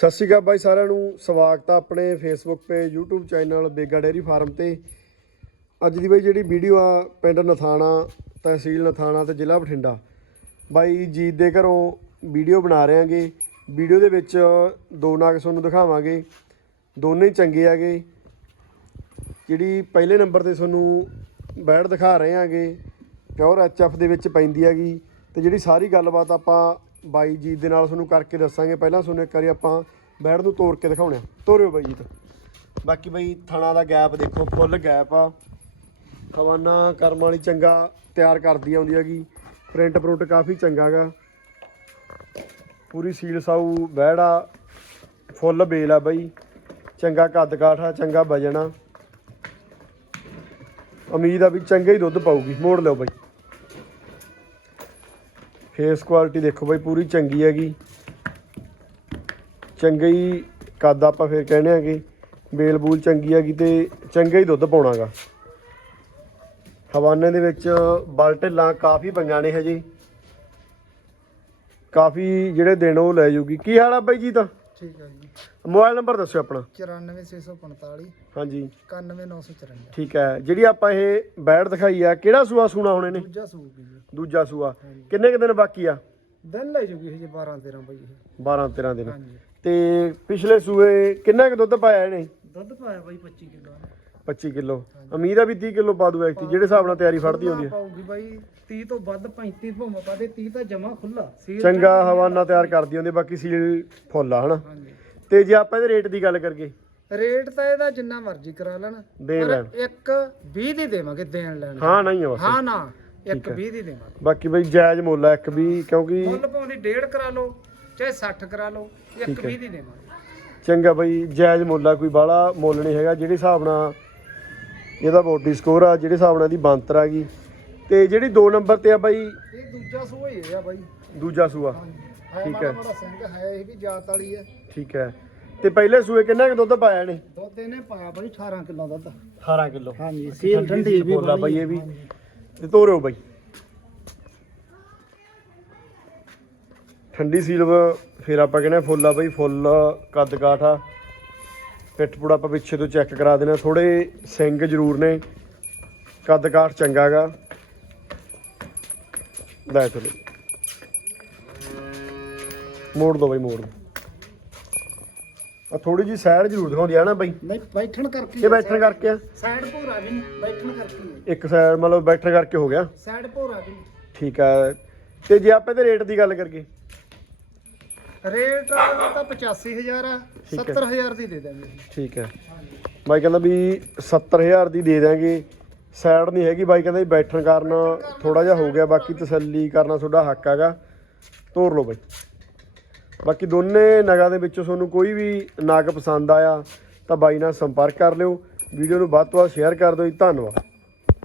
ਸਤਿ ਸ਼੍ਰੀ ਅਕਾਲ ਬਾਈ ਸਾਰਿਆਂ ਨੂੰ। ਸਵਾਗਤ ਆ ਆਪਣੇ ਫੇਸਬੁੱਕ ਤੇ, YouTube channel Bega dairy farm ਤੇ। ਅੱਜ ਦੀ ਬਾਈ ਜਿਹੜੀ ਵੀਡੀਓ ਆ, ਪਿੰਡ ਨਥਾਣਾ, ਤਹਿਸੀਲ ਨਥਾਣਾ ਤੇ ਜ਼ਿਲ੍ਹਾ ਬਠਿੰਡਾ। ਬਾਈ ਜੀਤ ਦੇ ਘਰੋਂ ਵੀਡੀਓ ਬਣਾ ਰਹੇ ਆਂਗੇ ਵੀਡੀਓ ਦੇ ਵਿੱਚ ਦੋ ਨਾਗ ਤੁਹਾਨੂੰ ਦਿਖਾਵਾਂਗੇ। ਦੋਨੇ ਚੰਗੇ ਆਗੇ ਜਿਹੜੀ ਪਹਿਲੇ ਨੰਬਰ ਤੇ ਤੁਹਾਨੂੰ ਬੈੜ ਦਿਖਾ ਰਹੇ ਆਂਗੇ ਪਿਓਰ ਐਚਐਫ ਦੇ ਵਿੱਚ ਪੈਂਦੀ ਹੈਗੀ। ਤੇ ਜਿਹੜੀ ਸਾਰੀ ਗੱਲਬਾਤ ਆਪਾਂ ਬਾਈ ਜੀਤ ਦੇ ਨਾਲ ਤੁਹਾਨੂੰ ਕਰਕੇ ਦੱਸਾਂਗੇ। ਪਹਿਲਾਂ ਤੁਹਾਨੂੰ ਇੱਕ ਵਾਰੀ ਆਪਾਂ ਬੈੜ ਨੂੰ ਤੋੜ ਕੇ ਦਿਖਾਉਣੇ ਆ। ਤੋਰਿਓ ਬਾਈ ਜੀ ਜੀਤ ਬਾਕੀ ਬਾਈ ਥਣਾ ਦਾ ਗੈਪ ਦੇਖੋ, ਫੁੱਲ ਗੈਪ ਆ। ਖਵਾਨਾ ਕਰਮ ਵਾਲੀ ਚੰਗਾ ਤਿਆਰ ਕਰਦੀ ਆਉਂਦੀ ਹੈਗੀ। ਪ੍ਰਿੰਟ ਪ੍ਰਿੰਟ ਕਾਫੀ ਚੰਗਾ ਗਾ। ਪੂਰੀ ਸੀਲ ਸਾਊ ਬਹਿੜਾ ਫੁੱਲ ਬੇਲ ਆ ਬਾਈ। ਚੰਗਾ ਕੱਦ ਕਾਠ ਆ, ਚੰਗਾ ਵਜਨ ਆ। ਉਮੀਦ ਆ ਵੀ ਚੰਗਾ ਹੀ ਦੁੱਧ ਪਾਊਗੀ। ਮੋੜ ਲਿਓ ਬਾਈ। ਫੇਸ ਕੁਆਲਿਟੀ ਦੇਖੋ ਬਾਈ, ਪੂਰੀ ਚੰਗੀ ਹੈਗੀ। ਚੰਗਾ ਹੀ ਕੱਦ ਆਪਾਂ ਫਿਰ ਕਹਿੰਦੇ ਆਗੇ ਬੇਲ ਬੂਲ ਚੰਗੀ ਹੈਗੀ ਤੇ ਚੰਗਾ ਹੀ ਦੁੱਧ ਪਾਉਣਾਗਾ। ਹਵਾਨੇ ਦੇ ਵਿੱਚ ਬਲ ਢਿੱਲਾਂ ਕਾਫੀ ਪਈਆਂ ਨੇ ਹਜੇ। ਕਾਫੀ ਜਿਹੜੇ ਦਿਨ ਉਹ ਲੈ ਜੂਗੀ। ਕੀ ਹਾਲ ਆ ਬਾਈ ਜੀ ਤਾਂ ਠੀਕ ਹੈ ਜੀ। ਮੋਬਾਈਲ ਨੰਬਰ ਦੱਸਿਓ ਆਪਣਾ। 94645 ਹਾਂਜੀ। 91954 ਠੀਕ ਹੈ। ਜਿਹੜੀ ਆਪਾਂ ਇਹ ਬੈੜ ਦਿਖਾਈ ਆ ਕਿਹੜਾ ਸੂਆ ਸੂਣਾ ਹੋਣੇ ਨੇ? ਦੂਜਾ ਸੂਪ ਜੀ। ਦੂਜਾ ਸੂਆ। ਕਿੰਨੇ ਕੁ ਦਿਨ ਬਾਕੀ ਆ? ਦਿਨ ਲੈ ਜੂਗੀ ਹਜੇ 12 13 ਬਈ ਇਹ। 12 13 ਦਿਨ। ਹਾਂਜੀ। ਤੇ ਪਿਛਲੇ ਸੂਏ ਕਿੰਨਾ ਕੁ ਦੁੱਧ ਪਾਇਆ ਇਹਨੇ? ਦੁੱਧ ਪਾਇਆ ਬਾਈ 25 ਕਿਲੋ 25 ਕਿਲੋ। ਉਮੀਦ ਆ ਵੀ 30 ਕਿਲੋ ਪਾ ਦੂ ਐਕਟੀ ਜਿਹੜੇ ਹਿਸਾਬ ਨਾਲ ਤਿਆਰੀ ਫੜਦੀ ਹੁੰਦੀ ਹੈ ਪਾਉਗੀ ਬਾਈ 30 ਤੋਂ ਵੱਧ 35 ਭੋਮਾ ਪਾ ਦੇ 30 ਤਾਂ ਜਮਾ ਖੁੱਲਾ ਸੀਲ ਚੰਗਾ ਹਵਾਨਾ ਤਿਆਰ ਕਰਦੀ ਹੁੰਦੀ ਬਾਕੀ ਸੀਲ ਫੁੱਲ ਆ ਹਨਾ? ਤੇ ਜੇ ਆਪਾਂ ਇਹਦੇ ਰੇਟ ਦੀ ਗੱਲ ਕਰੀਏ। ਰੇਟ ਤਾਂ ਇਹਦਾ ਜਿੰਨਾ ਮਰਜ਼ੀ ਕਰਾ ਲੈਣ। ਦੇ ਲੈਣ। ਇੱਕ 20 ਦੀ ਦੇਵਾਂਗੇ ਦੇਣ ਲੈਣ। ਹਾਂ ਨਹੀਂ ਬਸ। ਹਾਂ ਨਾ। ਇੱਕ 20 ਦੀ ਦੇਵਾਂਗੇ। ਬਾਕੀ ਬਈ ਜਾਇਜ਼ ਮੁੱਲ ਆ ਇੱਕ ਵੀ ਕਿਉਂਕਿ ਮੁੱਲ ਪਾਉਂਦੀ ਡੇਢ ਕਰਾ ਲਓ ਚਾਹੇ 60 ਕਰਾ ਲਓ ਇੱਕ 20 ਦੀ ਦੇਵਾਂਗੇ। ਚੰਗਾ ਬਈ ਜਾਇਜ਼ ਮੁੱਲ ਆ ਕੋਈ ਬਾਹਲਾ ਮੁੱਲ ਨਹੀਂ ਹੈਗਾ ਜਿਹੜੇ ਹਿਸਾਬ ਨਾਲ ਇਹਦਾ ਬੋਡੀ ਸਕੋਰ ਆ ਜਿਹੜੇ ਹਿਸਾਬ ਨਾਲ ਇਹਦੀ ਬੰਤਰ ਆ ਗਈ। ਤੇ ਜਿਹੜੀ 2 ਨੰਬਰ ਤੇ ਆ ਬਾਈ ਇਹ ਦੂਜਾ ਸੂਆ ਹੀ ਹੈ ਬਾਈ। ਦੂਜਾ ਸੂਆ। ਹਾਂਜੀ। ਹੈ ਠੀਕ ਹੈ। ਮਾੜਾ ਸਿੰਘ ਹੈ ਇਹ ਵੀ ਜਾਤ ਵਾਲੀ ਹੈ। ਠੀਕ ਹੈ। ਤੇ ਪਹਿਲੇ ਸੂਏ ਕਿੰਨਾ ਕੁ ਦੁੱਧ ਪਾਇਆ ਇਹਨੇ? ਦੁੱਧ ਇਹਨੇ ਪਾਇਆ ਬਾਈ 18 ਕਿਲੋ ਦੁੱਧ। 18 ਕਿਲੋ। ਹਾਂਜੀ ਸੀਲ ਠੰਡੀ ਵੀ ਬੋਲਾ ਬਾਈ ਇਹ ਵੀ। ਤੇ ਤੋਰਿਓ ਬਾਈ। ਠੰਡੀ ਸੀਲ ਫਿਰ ਆਪਾਂ ਕਹਿੰਦੇ ਫੁੱਲ ਆ ਬਾਈ ਫੁੱਲ ਕੱਦ ਕਾਠ ਆ ਪਿੱਠ ਪੁੜਾ ਆਪਾਂ ਪਿੱਛੇ ਤੋਂ ਚੈੱਕ ਕਰਾ ਦੇਣਾ ਥੋੜੇ ਸਿੰਘ ਜ਼ਰੂਰ ਨੇ। ਕੱਦ ਕਾਠ ਚੰਗਾ ਗਾ ਲੈ ਚਲੋ। ਮੋੜ ਦੋ ਬਾਈ ਮੋੜ ਆ ਥੋੜੀ ਜੀ ਸਾਈਡ ਜ਼ਰੂਰ ਦਿਖਾਉਂਦੀ ਆ ਨਾ ਬਾਈ। ਨਹੀਂ ਬੈਠਣ ਕਰਕੇ ਇਹ ਬੈਠਣ ਕਰਕੇ ਆ। ਸਾਈਡ ਭੋਰਾ ਵੀ ਨਹੀਂ ਬੈਠਣ ਕਰਕੇ ਇੱਕ ਸਾਈਡ ਮਤਲਬ ਬੈਠਣ ਕਰਕੇ ਹੋ ਗਿਆ। ਸਾਈਡ ਭੋਰਾ ਵੀ ਨਹੀਂ। ਠੀਕ ਹੈ ਤੇ ਜੇ ਆਪਾਂ ਇਹਦੇ ਰੇਟ ਦੀ ਗੱਲ ਕਰੀਏ ਰੇਟ ਤਾਂ 85000 ਆ ਠੀਕ ਹੈ। 70000 ਦੀ ਦੇ ਦਾਂਗੇ ਠੀਕ ਹੈ। ਬਾਈ ਕਹਿੰਦਾ ਵੀ 70000 ਦੀ ਦੇ ਦਾਂਗੇ ਸਾਈਡ ਨਹੀਂ ਹੈਗੀ ਬਾਈ ਕਹਿੰਦਾ ਵੀ ਬੈਠਣ ਕਾਰਨ ਥੋੜਾ ਜਿਹਾ ਹੋ ਗਿਆ ਬਾਕੀ ਤਸੱਲੀ ਕਰਨਾ ਤੁਹਾਡਾ ਹੱਕ ਹੈਗਾ। ਤੋਰ ਲਓ ਬਾਈ। ਬਾਕੀ ਦੋਨੇ ਨਗਾਂ ਦੇ ਵਿੱਚੋਂ ਤੁਹਾਨੂੰ ਕੋਈ ਵੀ ਨਗ ਪਸੰਦ ਆਇਆ ਤਾਂ ਬਾਈ ਨਾਲ ਸੰਪਰਕ ਕਰ ਲਿਓ। ਵੀਡੀਓ ਨੂੰ ਵੱਧ ਤੋਂ ਵੱਧ ਸ਼ੇਅਰ ਕਰ ਦਿਓ ਜੀ। ਧੰਨਵਾਦ।